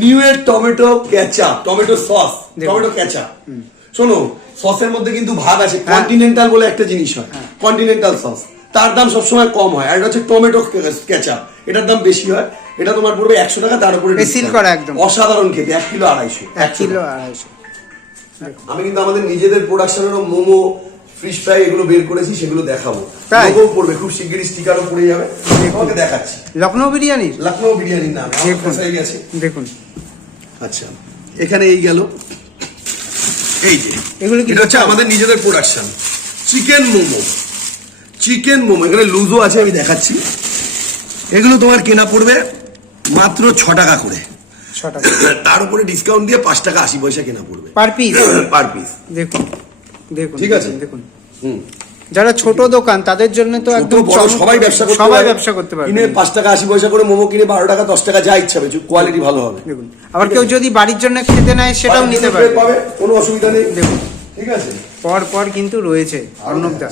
নিউয়ের tomato ketchup, tomato sauce, tomato ketchup. শোনো, সসের মধ্যে কিন্তু ভাগ আছে। কন্টিনেন্টাল বলে একটা জিনিস হয়, কন্টিনেন্টাল সস, তার দাম সবসময় কম হয়। আর এটা হচ্ছে টমেটো কেচাপ, এটার দাম বেশি হয়। এটা তোমার পড়বে 100 টাকা, তার উপরে সিল করা একদম অসাধারণ খেতে। 1 কিলো 250। 1 কিলো 250। আমি কিন্তু আমাদের নিজেদের প্রোডাকশনেরও মোমো, ফিশ ফ্রাই এগুলো বের করেছি, সেগুলো দেখাবো। লোগো পড়বে খুব শিগগিরই, স্টিকারও পড়ে যাবে, তোমাকে দেখাচ্ছি। লখনৌ বিরিয়ানি, লখনৌ বিরিয়ানির নাম গেছে দেখুন। আচ্ছা, এখানে এই গেল, এই যে এগুলো কি হচ্ছে আমাদের নিজেদের production. Chicken momo, chicken momo এখানে লুজও আছে, আমি দেখাচ্ছি। এগুলো তোমার কেনা পড়বে মাত্র 6 টাকা করে, 6 টাকা, তার উপরে ডিসকাউন্ট দিয়ে 5 টাকা 80 পয়সা কেনা পড়বে পার পিস, পার পিস। দেখুন দেখুন, ঠিক আছে, দেখুন। যারা ছোট দোকান তাদের জন্য তো একদম সবাই ব্যবসা করতে পারে। কিনে 5 টাকা 80 পয়সা করে মোমো কিনে 12 টাকা 10 টাকা যা ইচ্ছা হবে, কোয়ালিটি ভালো হবে। দেখুন, আবার কেউ যদি বাড়ির জন্য খেতে নেয় সেটাও নিতে পারবে, কোনো অসুবিধা নেই। দেখুন, ঠিক আছে, পর পর কিন্তু রয়েছে অর্ণবদা।